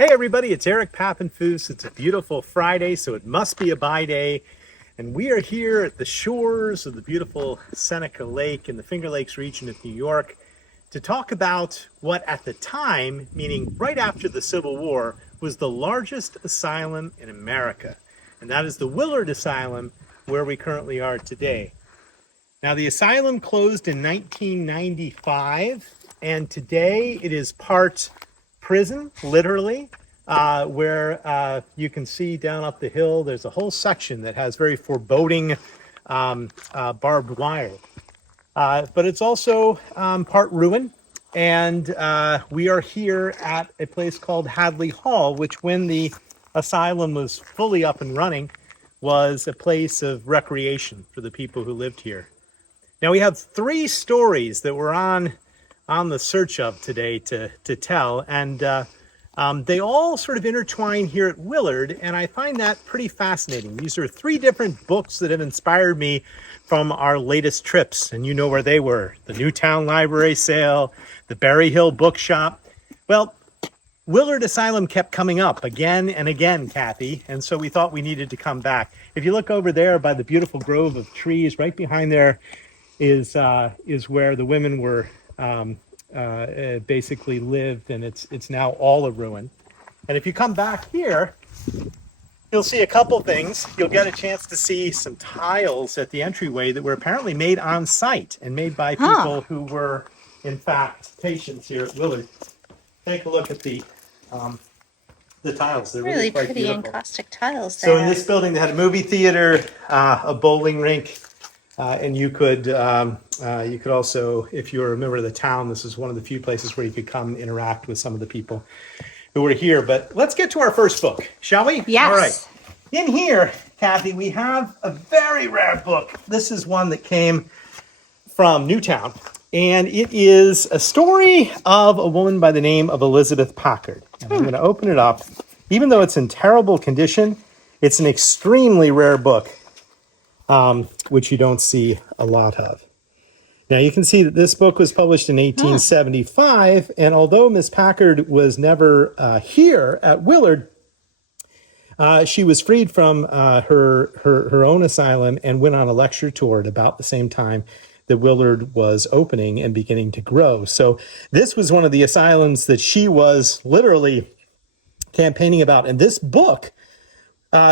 Hey everybody, it's Eric Pappenfoos. It's a beautiful Friday, so it must be a bye day. And we are here at the shores of the beautiful Seneca Lake in the Finger Lakes region of New York to talk about what at the time, meaning right after the Civil War, was the largest asylum in America. And that is the Willard Asylum, where we currently are today. Now, the asylum closed in 1995, and today it is part prison, literally, where you can see down up the hill, there's a whole section that has very foreboding barbed wire. But it's also part ruin, and we are here at a place called Hadley Hall, which when the asylum was fully up and running, was a place of recreation for the people who lived here. Now, we have three stories that we're on the search of today to tell, and they all sort of intertwine here at Willard, and I find that pretty fascinating. These are three different books that have inspired me from our latest trips, and you know where they were: the Newtown Library sale, the Berry Hill Bookshop. Well, Willard Asylum kept coming up again and again, Kathy, and so we thought we needed to come back. If you look over there by the beautiful grove of trees, right behind there is where the women were basically lived, and it's now all a ruin. And if you come back here, you'll see a couple things. You'll get a chance to see some tiles at the entryway that were apparently made on site and made by people who were, in fact, patients here at Willard. Take a look at the tiles. They're really quite pretty beautiful. encaustic tiles there. So in this building, they had a movie theater, a bowling rink, and you could also, if you're a member of the town, this is one of the few places where you could come interact with some of the people who were here. But let's get to our first book, shall we? Yes. All right. In here, Kathy, we have a very rare book. This is one that came from Newtown, and it is a story of a woman by the name of Elizabeth Packard. And I'm going to open it up. Even though it's in terrible condition, it's an extremely rare book, which you don't see a lot of. Now, you can see that this book was published in 1875, and although Miss Packard was never here at Willard, she was freed from her own asylum and went on a lecture tour at about the same time that Willard was opening and beginning to grow. So this was one of the asylums that she was literally campaigning about. And this book,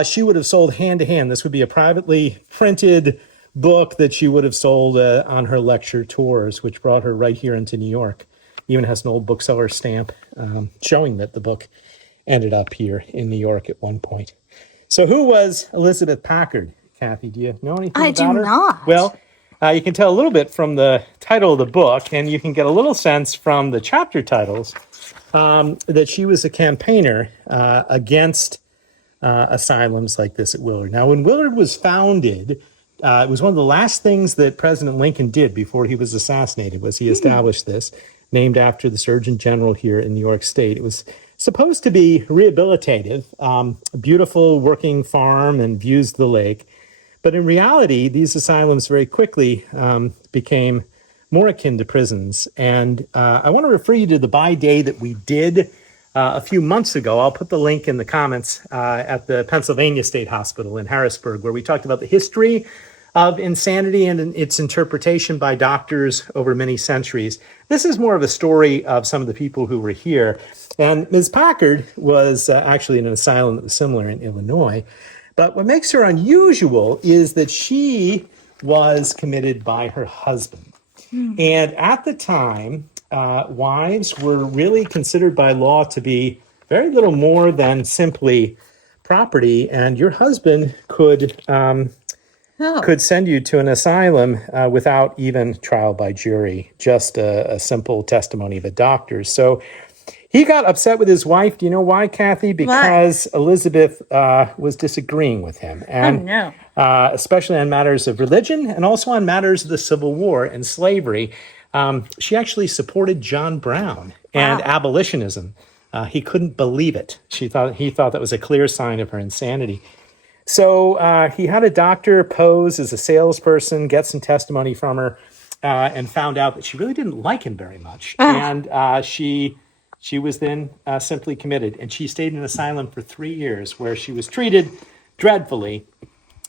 she would have sold hand to hand. This would be a privately printed book that she would have sold on her lecture tours, which brought her right here into New York. Even has an old bookseller stamp showing that the book ended up here in New York at one point. So who was Elizabeth Packard, Kathy? Do you know anything about her? I do not. Well, you can tell a little bit from the title of the book, and you can get a little sense from the chapter titles that she was a campaigner against asylums like this at Willard. Now, when Willard was founded, it was one of the last things that President Lincoln did before he was assassinated, was he established this, named after the Surgeon General here in New York State. It was supposed to be rehabilitative, a beautiful working farm and views of the lake. But in reality, these asylums very quickly became more akin to prisons. And I want to refer you to the by day that we did a few months ago. I'll put the link in the comments at the Pennsylvania State Hospital in Harrisburg, where we talked about the history of insanity and its interpretation by doctors over many centuries. This is more of a story of some of the people who were here. And Ms. Packard was actually in an asylum that was similar in Illinois. But what makes her unusual is that she was committed by her husband. And at the time, wives were really considered by law to be very little more than simply property. And your husband could send you to an asylum without even trial by jury, just a simple testimony of a doctor. So he got upset with his wife. Do you know why, Kathy? Because Elizabeth was disagreeing with him. And, especially on matters of religion and also on matters of the Civil War and slavery. She actually supported John Brown and abolitionism. He couldn't believe it. He thought that was a clear sign of her insanity. So he had a doctor pose as a salesperson, get some testimony from her, and found out that she really didn't like him very much. And she She was then simply committed, and she stayed in an asylum for 3 years where she was treated dreadfully.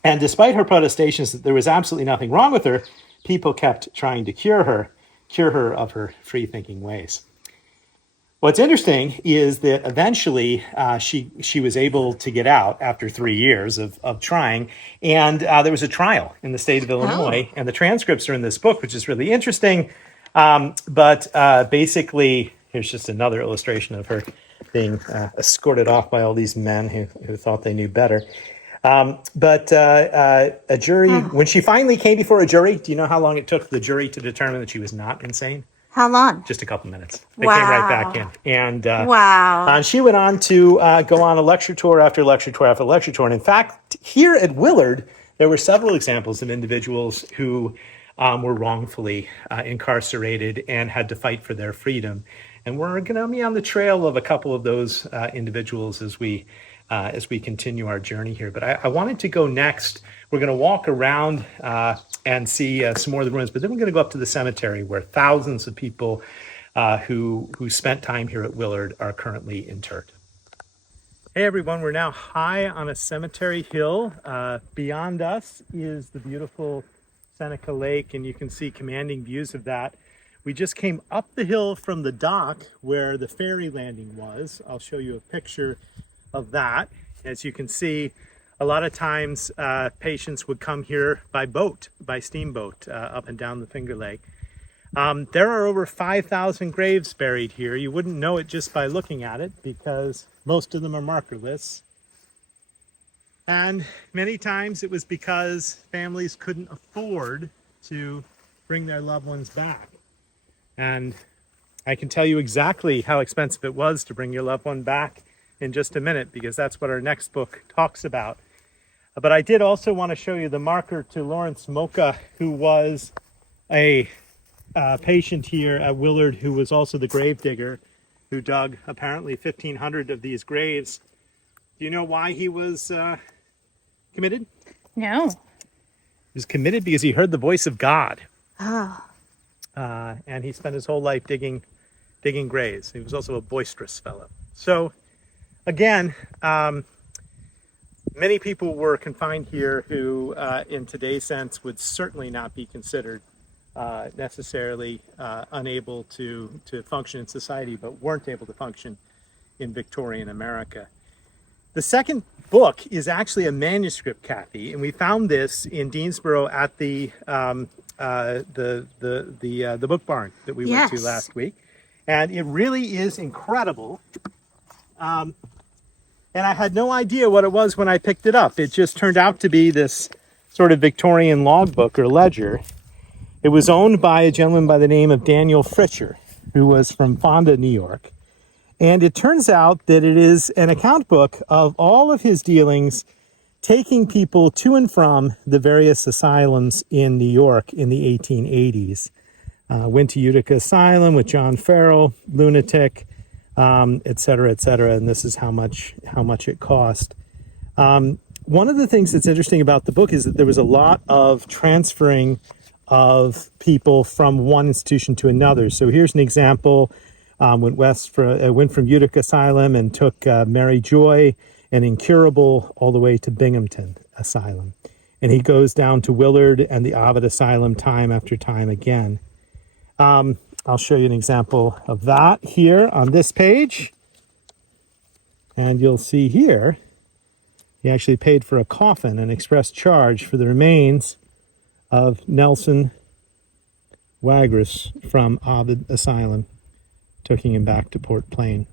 And despite her protestations that there was absolutely nothing wrong with her, people kept trying to cure her of her free-thinking ways. What's interesting is that eventually she was able to get out after 3 years of trying, and there was a trial in the state of Illinois, and the transcripts are in this book, which is really interesting. But basically, here's just another illustration of her being escorted off by all these men who thought they knew better. But a jury, when she finally came before a jury, do you know how long it took the jury to determine that she was not insane? How long? Just a couple minutes. They came right back in. And wow. And she went on to go on a lecture tour after lecture tour after lecture tour. And in fact, here at Willard, there were several examples of individuals who were wrongfully incarcerated and had to fight for their freedom. And we're going to be on the trail of a couple of those individuals as we continue our journey here. But I wanted to go next. We're going to walk around and see some more of the ruins, but then we're going to go up to the cemetery where thousands of people who spent time here at Willard are currently interred. Hey everyone, we're now high on a cemetery hill. Beyond us is the beautiful Seneca Lake, and you can see commanding views of that. We just came up the hill from the dock where the ferry landing was. I'll show you a picture of that. As you can see, a lot of times patients would come here by boat, by steamboat, up and down the Finger Lake. There are over 5,000 graves buried here. You wouldn't know it just by looking at it because most of them are markerless. And many times it was because families couldn't afford to bring their loved ones back. And I can tell you exactly how expensive it was to bring your loved one back in just a minute, because that's what our next book talks about. But I did also want to show you the marker to Lawrence Mocha, who was a patient here at Willard, who was also the grave digger, who dug apparently 1,500 of these graves. Do you know why he was committed? No. He was committed because he heard the voice of God. Oh. And he spent his whole life digging graves. He was also a boisterous fellow. So again, many people were confined here who, in today's sense, would certainly not be considered necessarily unable to function in society, but weren't able to function in Victorian America. The second book is actually a manuscript, Kathy, and we found this in Deansboro at the book barn that we went to last week, and it really is incredible. And I had no idea what it was when I picked it up. It just turned out to be this sort of Victorian logbook or ledger. It was owned by a gentleman by the name of Daniel Fritcher, who was from Fonda, New York. And it turns out that it is an account book of all of his dealings taking people to and from the various asylums in New York in the 1880s. Went to Utica Asylum with John Farrell, lunatic, et cetera, and this is how much it cost. One of the things that's interesting about the book is that there was a lot of transferring of people from one institution to another. So here's an example. Went from Utica Asylum and took Mary Joy and Incurable all the way to Binghamton Asylum. And he goes down to Willard and the Ovid Asylum time after time again. I'll show you an example of that here on this page. And you'll see here, he actually paid for a coffin, an express charge for the remains of Nelson Wagris from Ovid Asylum, taking him back to Port Plain.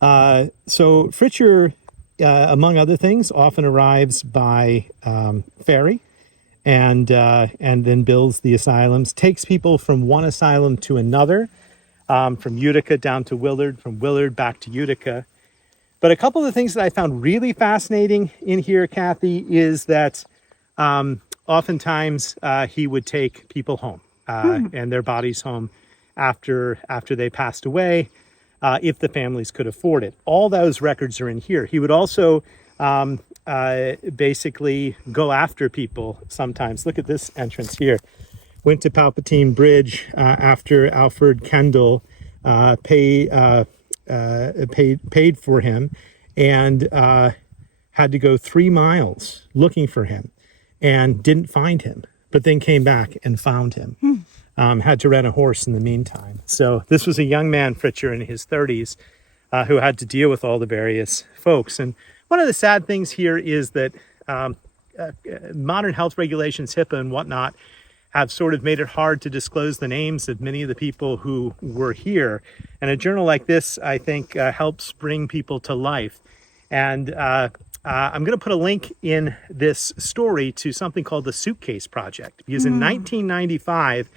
So Fritcher, among other things, often arrives by ferry and then builds the asylums, takes people from one asylum to another, from Utica down to Willard, from Willard back to Utica. But a couple of the things that I found really fascinating in here, Kathy, is that oftentimes he would take people home and their bodies home after they passed away, if the families could afford it. All those records are in here. He would also basically go after people sometimes. Look at this entrance here. Went to Palpatine Bridge after Alfred Kendall paid for him, and had to go 3 miles looking for him, and didn't find him, but then came back and found him. Had to rent a horse in the meantime. So this was a young man, Fritcher, in his 30s, who had to deal with all the various folks. And one of the sad things here is that modern health regulations, HIPAA and whatnot, have sort of made it hard to disclose the names of many of the people who were here. And a journal like this, I think, helps bring people to life. And I'm going to put a link in this story to something called the Suitcase Project, because in 1995,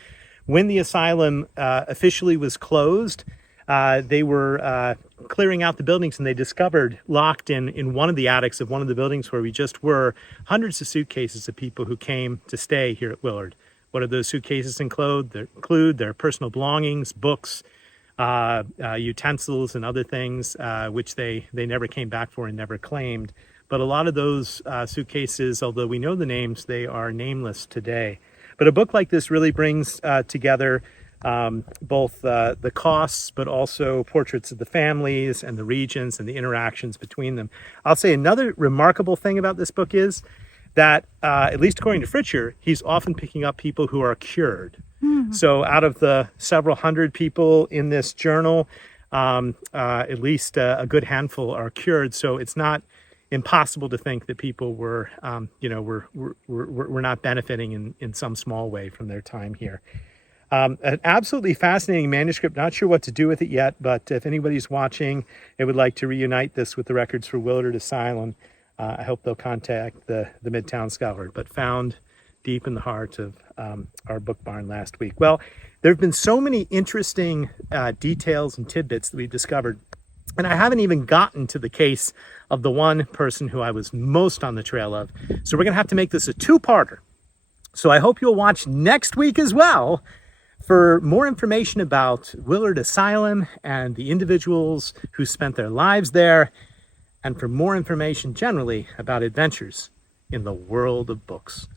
when the asylum officially was closed, they were clearing out the buildings, and they discovered locked in one of the attics of one of the buildings where we just were, hundreds of suitcases of people who came to stay here at Willard. What do those suitcases include? They include their personal belongings, books, utensils, and other things, which they never came back for and never claimed. But a lot of those suitcases, although we know the names, they are nameless today. But a book like this really brings together both the costs, but also portraits of the families and the regions and the interactions between them. I'll say another remarkable thing about this book is that, at least according to Fritcher, he's often picking up people who are cured. So out of the several hundred people in this journal, at least a good handful are cured. So it's not impossible to think that people were not benefiting in some small way from their time here. An absolutely fascinating manuscript. Not sure what to do with it yet, but if anybody's watching and would like to reunite this with the records for Willard Asylum, I hope they'll contact the Midtown Scholar, but found deep in the heart of our book barn last week. Well, there have been so many interesting details and tidbits that we've discovered, and I haven't even gotten to the case of the one person who I was most on the trail of. So we're going to have to make this a two-parter. So I hope you'll watch next week as well for more information about Willard Asylum and the individuals who spent their lives there, and for more information generally about adventures in the world of books.